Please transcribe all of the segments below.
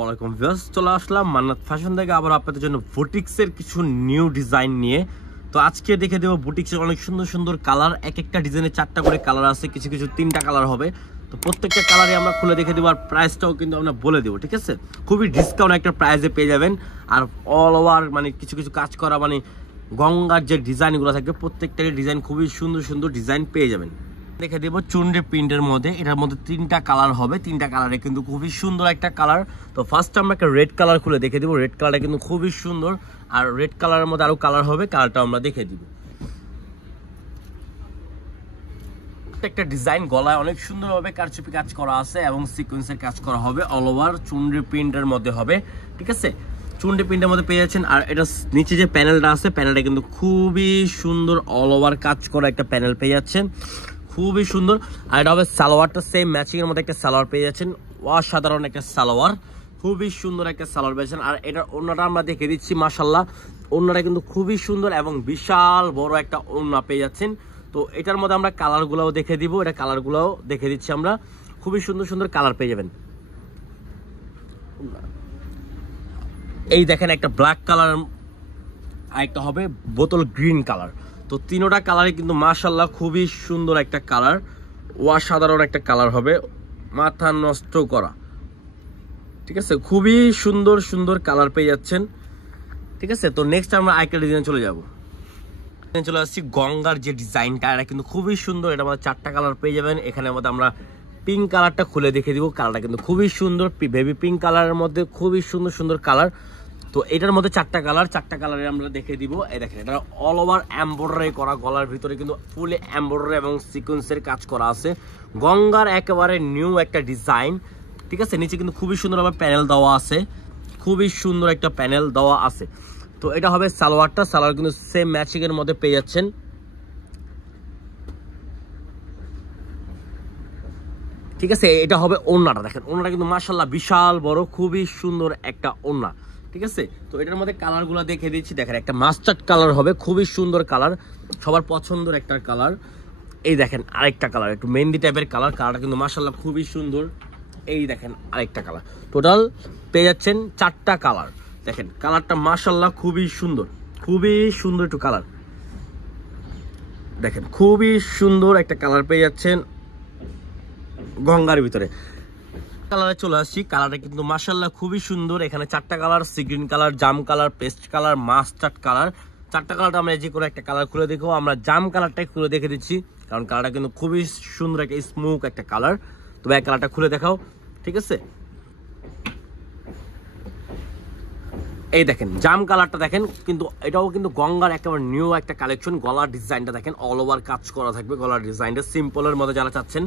ওয়ালাইকুম ভিউয়ার্স, চলে আসলাম মান্নাত ফ্যাশন থেকে আবার আপনাদের জন্য বুটিক্সের কিছু নিউ ডিজাইন নিয়ে। তো আজকে দেখে দেবো বুটিক্সের অনেক সুন্দর সুন্দর কালার, এক একটা ডিজাইনের 4টা করে কালার আছে, কিছু কিছু 3টা কালার হবে। তো প্রত্যেকটা কালারে আমরা খুলে দেখে দেবো, আর প্রাইসটাও কিন্তু আমরা বলে দেবো, ঠিক আছে? খুবই ডিসকাউন্ট একটা প্রাইসে পেয়ে যাবেন। আর অল ওভার মানে কিছু কিছু কাজ করা, মানে গঙ্গার যে ডিজাইনগুলো থাকবে প্রত্যেকটারই ডিজাইন খুবই সুন্দর সুন্দর ডিজাইন পেয়ে যাবেন। দেখে দেবো চুনরি প্রিন্টের মধ্যে, এটার মধ্যে 3টা কালার হবে, 3টা কালারে কিন্তু খুবই সুন্দর একটা কালার। তো ফার্স্ট আমরা একটা রেড কালার খুলে দেখে দিব। রেড কালারটা কিন্তু খুবই সুন্দর, আর রেড কালারের মধ্যে আরো কালার হবে, কালারটা আমরা দেখে দিব। একটা ডিজাইন গলায় অনেক সুন্দরভাবে কারচুপি কাজ করা আছে এবং সিকোয়েন্সের কাজ করা হবে, অল ওভার চুনরি প্রিন্টের মধ্যে হবে, ঠিক আছে? চুনরি প্রিন্টের মধ্যে পেয়ে যাচ্ছেন। আর এটা নিচে যে প্যানেলটা আছে, প্যানেলটা কিন্তু খুবই সুন্দর, অল ওভার কাজ করা একটা প্যানেল পেয়ে যাচ্ছেন, খুবই সুন্দর। আর এটা হবে সালোয়ারটা সেম ম্যাচিং এর মধ্যে একটা সালোয়ার পেয়ে যাচ্ছেন, অসাধারণ একটা সালোয়ার, খুবই সুন্দর একটা সালোয়ার পেয়েছেন। আর এটার ওড়নাটা আমরা দেখে দিচ্ছি, মাশাআল্লাহ ওড়নাটা কিন্তু খুবই সুন্দর এবং বিশাল বড় একটা ওড়না পেয়ে যাচ্ছেন। তো এটার মধ্যে আমরা কালারগুলোও দেখে দিব, এটা কালারগুলোও দেখে দিচ্ছি আমরা, খুবই সুন্দর সুন্দর কালার পেয়ে যাবেন। এই দেখেন একটা ব্ল্যাক কালার, আরেকটা হবে বোতল গ্রিন কালার। তো তিনোটা কালারে কিন্তু মাশাআল্লাহ খুবই সুন্দর একটা কালার, অসাধারণ একটা কালার হবে, মাথা নষ্ট করা, ঠিক আছে? খুবই সুন্দর সুন্দর কালার পেয়ে যাচ্ছেন, ঠিক আছে? তো নেক্সট আমরা আরেকটা ডিজাইন চলে যাব। চলে আসছি গঙ্গার যে ডিজাইনটা, এটা কিন্তু খুবই সুন্দর। এটা আমাদের 4টা কালার পেয়ে যাবেন। এখানে মধ্যে আমরা পিঙ্ক কালারটা খুলে দেখে দিব, কালারটা কিন্তু খুবই সুন্দর, বেবি পিঙ্ক কালারের মধ্যে খুবই সুন্দর সুন্দর কালার। তো এটার মধ্যে 4টা কালার, 4টা কালারে আমরা দেখে দিব। এই দেখেন এটা অল ওভার এমব্রয়ডারি করা, গলার ভিতরে কিন্তু ফুলে এমব্রয়ডারি এবং সিকোয়েন্সের কাজ করা আছে, গঙ্গার একেবারে নিউ একটা ডিজাইন, ঠিক আছে? নিচে কিন্তু খুবই সুন্দর আবার প্যানেল দেওয়া আছে, খুবই সুন্দর একটা প্যানেল দেওয়া আছে। তো এটা হবে সালোয়ারটা, সালোয়ার কিন্তু সেম ম্যাচিং এর মধ্যে পেয়ে যাচ্ছেন, ঠিক আছে? এটা হবে ওড়নাটা, দেখেন ওড়নাটা কিন্তু মাশাআল্লাহ বিশাল বড়, খুবই সুন্দর একটা ওড়না, ঠিক আছে? তো এটার মধ্যে কালারগুলো দেখে দিচ্ছি। দেখেন একটা মাস্টার্ড কালার হবে, খুবই সুন্দর কালার, সবার পছন্দের একটা কালার। এই দেখেন আরেকটা কালার, একটু মেহেন্দি টাইপের কালার, কালারটা কিন্তু মাশাআল্লাহ খুবই সুন্দর। এই দেখেন আরেকটা কালার, টোটাল পেয়ে যাচ্ছেন 4টা কালার। দেখেন কালারটা মাশাআল্লাহ খুবই সুন্দর, খুবই সুন্দর একটু কালার, দেখেন খুবই সুন্দর একটা কালার পেয়ে যাচ্ছেন গঙ্গার ভিতরে। কালারে চলে আসছি, কালারটা কিন্তু মাশাআল্লাহ খুবই সুন্দর। এখানে 4টা কালার, সি গ্রিন কালার, জাম colour, paste colour, mustard colour, 4টা কালারটা আমরা যে কোনো একটা কালার খুলে দেখবো। আমরা জাম কালারটাই খুলে দেখে দিচ্ছি, কারণ কালারটা কিন্তু খুবই সুন্দর একটা স্মুথ একটা কালার। তো ভাই কালারটা খুলে দেখাও, ঠিক আছে? এই দেখেন জাম কালারটা, দেখেন কিন্তু এটাও কিন্তু গঙ্গার একেবারে নিউ একটা কালেকশন। গলার ডিজাইনটা দেখেন অল ওভার কাজ করা থাকবে, গলার ডিজাইনটা সিম্পলের মধ্যে যারা চাচ্ছেন।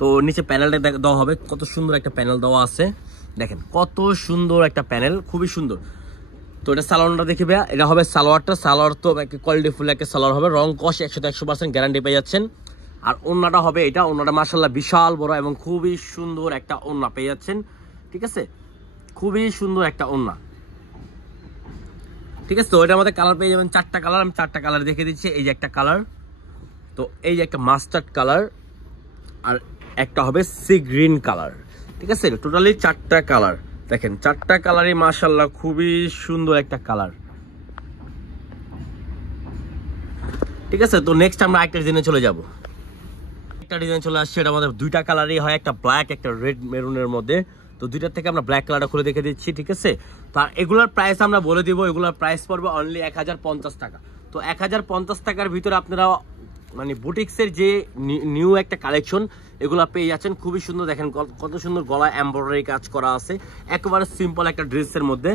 তো নিচে প্যানেলটা দেওয়া হবে, কত সুন্দর একটা প্যানেল দেওয়া আছে, দেখেন কত সুন্দর একটা প্যানেল, খুবই সুন্দর। তো এটা সালোয়ারটা দেখবে, এটা হবে সালোয়ারটা, সালোয়ার তো কোয়ালিটি ফুল একটা সালোয়ার হবে, রং কষ 100% গ্যারান্টি পেয়ে যাচ্ছেন। আর ওড়নাটা হবে এটা, ওড়নাটা মাশাআল্লাহ বিশাল বড় এবং খুবই সুন্দর একটা ওড়না পেয়ে যাচ্ছেন, ঠিক আছে? খুবই সুন্দর একটা ওড়না, ঠিক আছে? তো এটার মধ্যে কালার পেয়ে যাবেন 4টা কালার, আমি 4টা কালার দেখে দিচ্ছি। এই যে একটা কালার, তো এই যে একটা মাস্টার্ড কালার, আর একটা হবে সি গ্রিন কালার, ঠিক আছে? টোটালি 4টা কালার। দেখেন 4টা কালারই মাশাআল্লাহ খুবই সুন্দর একটা কালার, ঠিক আছে? তো নেক্সট আমরা একটা ডিজাইনে চলে যাব। একটা ডিজাইন চলে আসছে, এটা আমাদের 2টা কালারই হয়, একটা ব্ল্যাক একটা রেড মেরুনের মধ্যে। তো 2টার থেকে আমরা ব্ল্যাক কালারটা খুলে দেখে দিচ্ছি, ঠিক আছে? তো এগুলোর প্রাইস আমরা বলে দিব, এগুলোর প্রাইস পড়বে অনলি 1050 টাকা। তো 1050 টাকার ভিতরে আপনারা মানে বুটিক্সের যে নিউ একটা কালেকশন এগুলো পেয়ে যাচ্ছেন, খুবই সুন্দর। দেখেন কত সুন্দর গলা এমব্রয়ডারি কাজ করা আছে, একেবারে সিম্পল একটা ড্রেসের মধ্যে,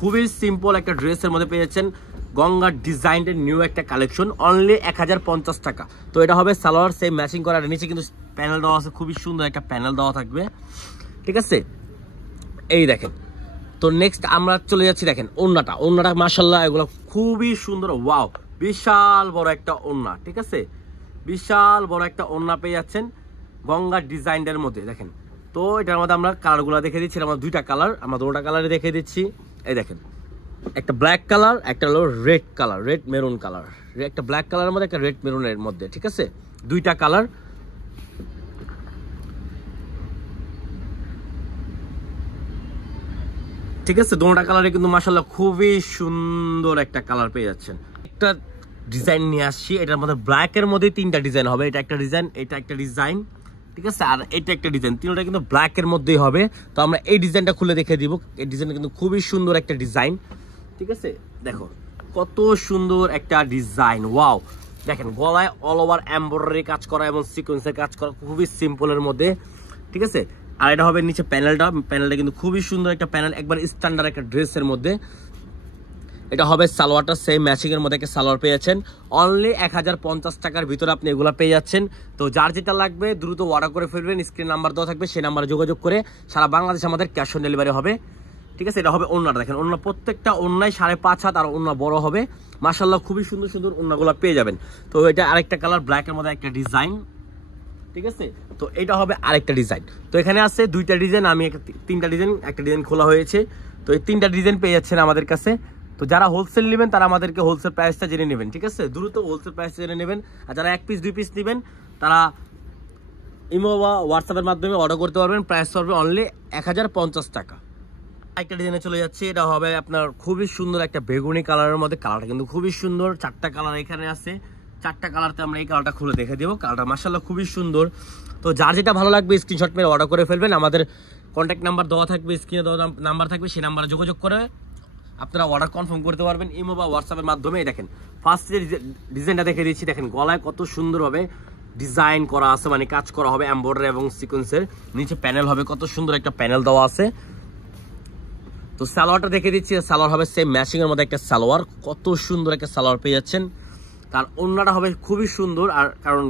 খুবই সিম্পল একটা ড্রেসের মধ্যে পেয়ে যাচ্ছেন গঙ্গার ডিজাইনের নিউ একটা কালেকশন, অনলি 1050 টাকা। তো এটা হবে সালোয়ার সেম ম্যাচিং করা, নিচে কিন্তু প্যানেল দেওয়া আছে, খুবই সুন্দর একটা প্যানেল দেওয়া থাকবে, ঠিক আছে? এই দেখেন। তো নেক্সট আমরা চলে যাচ্ছি, দেখেন ওড়নাটা, ওড়নাটা মাশাআল্লাহ এগুলো খুবই সুন্দর, ওয়াও বিশাল বড় একটা ওড়না, ঠিক আছে? বিশাল বড় একটা ওড়না পেয়ে যাচ্ছেন গঙ্গার ডিজাইনের মধ্যে, দেখেন। তো এটার মধ্যে আমরা কালারগুলো দেখে দিচ্ছি, আমরা 2টা কালার, আমরা 2টা কালারে দেখে দিচ্ছি। এই দেখেন একটা ব্ল্যাক কালার, একটা হলো red colour, red maroon colour, একটা ব্ল্যাক কালারের মধ্যে একটা রেড মেরুনের মধ্যে, ঠিক আছে? 2টা কালার। ঠিক আছে, দুটোটা কালারে কিন্তু মাশাআল্লাহ খুবই সুন্দর একটা কালার পেয়ে যাচ্ছেন। একটা ডিজাইন নিয়ে আসছি, এটার মধ্যে ব্ল্যাকের মধ্যে তিনটা ডিজাইন হবে। এটা একটা ডিজাইন, এটা একটা ডিজাইন, ঠিক আছে, আর এটা একটা ডিজাইন, তিনটা কিন্তু ব্ল্যাকের মধ্যেই হবে। তো আমরা এই ডিজাইনটা খুলে দেখে দিব। এই ডিজাইনটা কিন্তু খুবই সুন্দর একটা ডিজাইন, ঠিক আছে। দেখো কত সুন্দর একটা ডিজাইন, ওয়াও। দেখেন গলায় অল ওভার এমব্রয়ডারি কাজ করা এবং সিকোয়েন্সের কাজ করা, খুবই সিম্পলের মধ্যে, ঠিক আছে। আর এটা হবে নিচে প্যানেলটা কিন্তু খুবই সুন্দর একটা প্যানেল, একবার স্ট্যান্ডার্ড একটা ড্রেসের মধ্যে। এটা হবে সালোয়ারটা সেম ম্যাচিং এর মধ্যে একটা সালোয়ার পেয়ে যাচ্ছেন। অনলি 1050 টাকার ভিতরে আপনি এগুলো পেয়ে যাচ্ছেন। তো যার যেটা লাগবে দ্রুত অর্ডার করে ফেলবেন, স্ক্রিন নাম্বার দেওয়া থাকবে, সেই নাম্বারে যোগাযোগ করে সারা বাংলাদেশে আমাদের ক্যাশ অন ডেলিভারি হবে, ঠিক আছে। এটা হবে ওড়নাটা, দেখেন ওড়না প্রত্যেকটা ওড়নায় 5.5 হাত, আর ওড়না বড় হবে মাশাআল্লাহ, খুবই সুন্দর সুন্দর ওড়নাগুলো পেয়ে যাবেন। তো এটা আরেকটা কালার, ব্ল্যাকের মধ্যে একটা ডিজাইন, ঠিক আছে। তো এটা হবে আরেকটা ডিজাইন। তো এখানে আছে দুইটা ডিজাইন, আমি তিনটা ডিজাইন, একটা ডিজাইন খোলা হয়েছে। তো এই তিনটা ডিজাইন পেয়ে যাচ্ছেন আমাদের কাছে। তো যারা হোলসেল নেবেন তারা আমাদেরকে হোলসেল প্রাইসটা জেনে নেবেন, ঠিক আছে, দ্রুত হোলসেল প্রাইস জেনে নেবেন। আর যারা 1 পিস 2 পিস নেবেন তারা ইমো বা হোয়াটসঅ্যাপের মাধ্যমে অর্ডার করতে পারবেন। প্রাইস পড়বে অনলি 1050 টাকা। একটা ডিজাইনে চলে যাচ্ছে, এটা হবে আপনার খুবই সুন্দর একটা বেগুনি কালারের মধ্যে। কালারটা কিন্তু খুবই সুন্দর, 4টা কালার এখানে আছে, 4টা কালারতে আমরা এই কালারটা খুলে দেখে দেবো। কালারটা মাশাআল্লাহ খুবই সুন্দর। তো যার যেটা ভালো লাগবে স্ক্রিনশট মেরে অর্ডার করে ফেলবেন। আমাদের কন্ট্যাক্ট নাম্বার দেওয়া থাকবে, স্ক্রিনে দেওয়া নাম্বার থাকবে, সেই নাম্বারে যোগাযোগ করে আপনারা অর্ডার কনফার্ম করতে পারবেন ইমো বা হোয়াটসঅ্যাপের মাধ্যমে। দেখেন ফার্স্ট যে ডিজাইনটা দেখে দিচ্ছি, দেখেন গলায় কত সুন্দরভাবে ডিজাইন করা আছে, মানে কাজ করা হবে এমব্রয়ডারি এবং সিকোয়েন্সের। নিচে প্যানেল হবে, কত সুন্দর একটা প্যানেল দেওয়া আছে। তো সালোয়ারটা দেখে দিচ্ছি, সালোয়ার হবে সেম ম্যাচিং এর মধ্যে একটা সালোয়ার, কত সুন্দর একটা সালোয়ার পেয়ে যাচ্ছেন। তার ওড়নাটা হবে খুবই সুন্দর, আর কারণ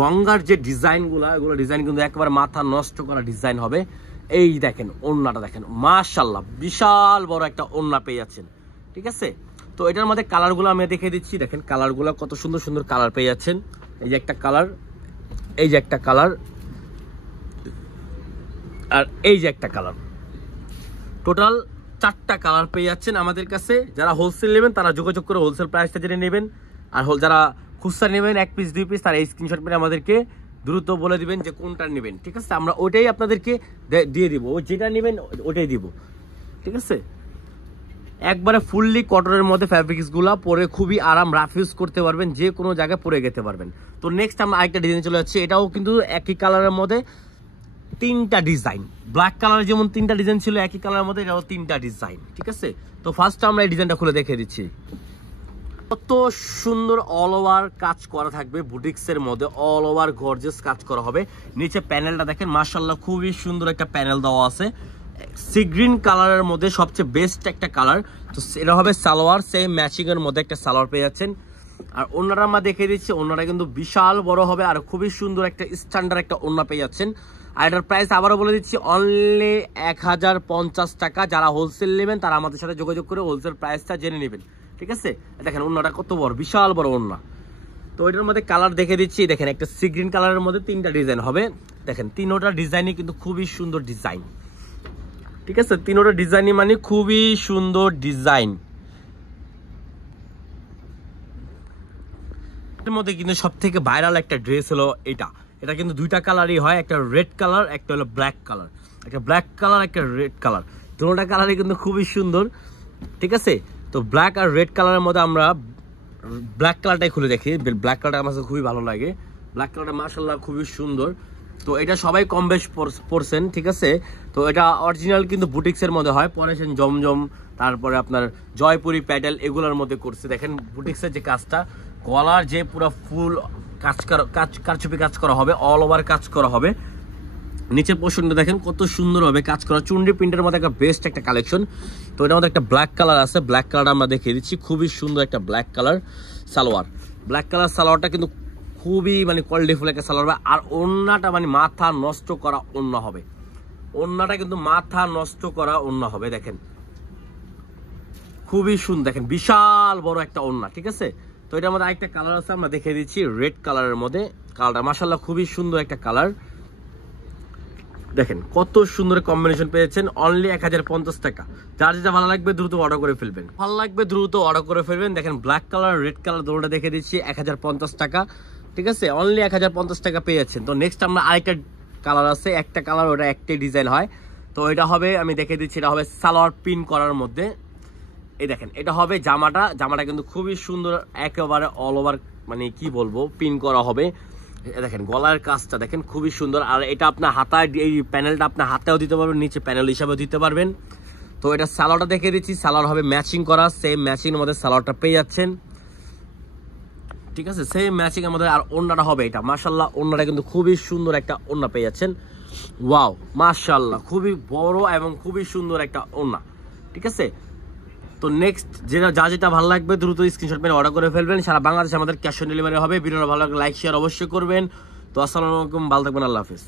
গঙ্গার যে ডিজাইনগুলা, এগুলো ডিজাইন কিন্তু একবার মাথা নষ্ট করা ডিজাইন হবে। এই দেখেন ওড়নাটা দেখেন, মাশাআল্লাহ বিশাল বড় একটা ওড়না পেয়ে যাচ্ছেন, ঠিক আছে। তো এটার মধ্যে কালারগুলো আমি দেখে দিচ্ছি, দেখেন কালারগুলো কত সুন্দর সুন্দর কালার পেয়ে যাচ্ছেন। এই যে একটা কালার, এই যে একটা কালার, আর এই যে একটা কালার, টোটাল 4টা কালার পেয়ে যাচ্ছেন আমাদের কাছে। যারা হোলসেল নেবেন তারা যোগাযোগ করে হোলসেল প্রাইসটা জেনে নেবেন। আর যারা খুচরা নেবেন 1 পিস 2 পিস, তারা এই স্ক্রিনশট মেরে আমাদেরকে দ্রুত বলে দিবেন যে কোনটা নেবেন, ঠিক আছে। আমরা ওইটাই আপনাদেরকে দিয়ে দিব, যেটা নেবেন ওইটাই দিব, ঠিক আছে। একবারে ফুললি কটনের মধ্যে ফ্যাব্রিক্সগুলো পরে খুবই আরাম, রাফ ইউজ করতে পারবেন, যে কোনো জায়গায় পরে যেতে পারবেন। তো নেক্সট আমরা আরেকটা ডিজাইন চলে যাচ্ছে, এটাও কিন্তু একই কালারের মধ্যে 3টা ডিজাইন। ব্ল্যাক কালার যেমন 3টা ডিজাইন ছিল একই কালারের মধ্যে, এটাও 3টা ডিজাইন, ঠিক আছে। তো ফার্স্ট আমরা এই ডিজাইনটা খুলে দেখে দিচ্ছি। কত সুন্দর অল ওভার কাজ করা থাকবে, বুটিক্সের মধ্যে অল ওভার গর্জিয়াস কাজ করা হবে। নিচে প্যানেলটা দেখেন মাশাআল্লাহ খুবই সুন্দর একটা প্যানেল দেওয়া আছে, সি গ্রিন কালারের মধ্যে সবচেয়ে বেস্ট একটা কালার। তো এটা হবে সালোয়ার, সেম ম্যাচিং এর মধ্যে একটা সালোয়ার পেয়ে যাচ্ছেন। আর ওড়নাটা আমরা দেখে দিচ্ছি, ওড়নাটা কিন্তু বিশাল বড় হবে, আর খুবই সুন্দর একটা স্ট্যান্ডার্ড একটা ওড়না পেয়ে যাচ্ছেন। আর এটার প্রাইস আবারও বলে দিচ্ছি অনলি 1050 টাকা। যারা হোলসেল নেবেন তারা আমাদের সাথে যোগাযোগ করে হোলসেল প্রাইসটা জেনে নেবেন, ঠিক আছে। দেখেন ওড়নাটা কত বড়, বিশাল বড় ওড়না। তো এটার মধ্যে কালার দেখে দিচ্ছি, দেখেন একটা সি গ্রিন কালারের মধ্যে 3টা ডিজাইন হবে। দেখেন 3টা ডিজাইনই কিন্তু খুবই সুন্দর ডিজাইন, ঠিক আছে। 3টা ডিজাইনই মানে খুবই সুন্দর ডিজাইন। এর মধ্যে কিন্তু সব থেকে ভাইরাল একটা ড্রেস হলো এটা কিন্তু 2টা কালারই হয়, একটা রেড কালার, একটা হলো ব্ল্যাক কালার। একটা ব্ল্যাক কালার, একটা রেড কালার, দুটোটা কালারই কিন্তু খুবই সুন্দর, ঠিক আছে। তো ব্ল্যাক আর রেড কালারের মধ্যে আমরা ব্ল্যাক কালারটাই খুলে দেখি। ব্ল্যাক কালারটা আমার খুবই ভালো লাগে, ব্ল্যাক কালারটা মাশাআল্লাহ খুবই সুন্দর। তো এটা সবাই কম বেশ পরছেন, ঠিক আছে। তো এটা অরিজিনাল কিন্তু বুটিক্সের মধ্যে হয়, পরেছেন জমজম, তারপরে আপনার জয়পুরি প্যাডেল, এগুলোর মধ্যে করছে। দেখেন বুটিক্সের যে কাজটা, গলার যে পুরো ফুল কারচুপি কাজ করা হবে, অল ওভার কাজ করা হবে। নিচের পোর্শনটা দেখেন কত সুন্দর হবে কাজ করা, চুন্ডি প্রিন্টের মধ্যে একটা বেস্ট একটা কালেকশন। তো এটার মধ্যে একটা ব্ল্যাক কালার আছে, ব্ল্যাক কালারটা আমরা দেখিয়ে দিচ্ছি, খুবই সুন্দর একটা black colour salwar. Black colour সালোয়ারটা কিন্তু খুবই মানে কোয়ালিটিফুল একটা সালোয়ার। আর ওড়নাটা মানে মাথা নষ্ট করা ওড়না হবে, ওড়নাটা কিন্তু মাথা নষ্ট করা ওড়না হবে। দেখেন খুবই সুন্দর, দেখেন বিশাল বড় একটা ওড়না, ঠিক আছে। তো এটার মধ্যে আরেকটা কালার আছে, আমরা দেখিয়ে দিচ্ছি রেড কালারের মধ্যে। কালারটা মাশাআল্লাহ খুবই সুন্দর একটা কালার, দেখেন কত সুন্দর কম্বিনেশন পেয়েছেন। অনলি 1050 টাকা। যার যেটা ভালো লাগবে দ্রুত অর্ডার করে ফেলবেন, ভালো লাগবে দ্রুত অর্ডার করে ফেলবেন। দেখেন ব্ল্যাক কালার, রেড কালার দুটোটা দেখে দিচ্ছি 1050 টাকা, ঠিক আছে। অনলি 1050 টাকা পেয়ে যাচ্ছেন। তো নেক্সট আমরা আরেকটা কালার আছে, একটা কালার, ওটা একটাই ডিজাইন হয়। তো এটা হবে, আমি দেখে দিচ্ছি, এটা হবে সালোয়ার পিন করার মধ্যে। এই দেখেন এটা হবে জামাটা কিন্তু খুবই সুন্দর, একেবারে অল ওভার মানে কি বলবো পিন করা হবে। দেখেন গলার কাজটা দেখেন খুবই সুন্দর। আর এটা আপনার হাতায়, এই প্যানেলটা আপনার হাতেও দিতে পারবেন, নিচে প্যানেল হিসাবেও দিতে পারবেন। তো এটা সালোয়ারটা দেখে দিচ্ছি, সালোয়ার হবে ম্যাচিং করা, সেম ম্যাচিং এর মধ্যে সালোয়ারটা পেয়ে যাচ্ছেন, ঠিক আছে, সেম ম্যাচিং এর মধ্যে। আর ওড়নাটা হবে এটা, মাশাআল্লাহ ওড়নাটা কিন্তু খুবই সুন্দর একটা ওড়না পেয়ে যাচ্ছেন। ওয়াও মাশাআল্লাহ, খুবই বড় এবং খুবই সুন্দর একটা ওড়না, ঠিক আছে। তো নেক্সট যেটা ভালো লাগবে দ্রুত স্ক্রিনশট মেরে অর্ডার করে ফেলবেন। সারা বাংলাদেশে আমাদের ক্যাশ অন ডেলিভারি হবে। ভিডিওটা ভালো লাগলে লাইক শেয়ার অবশ্যই করবেন। তো আসসালামু আলাইকুম, ভালো থাকবেন, আল্লাহ হাফেজ।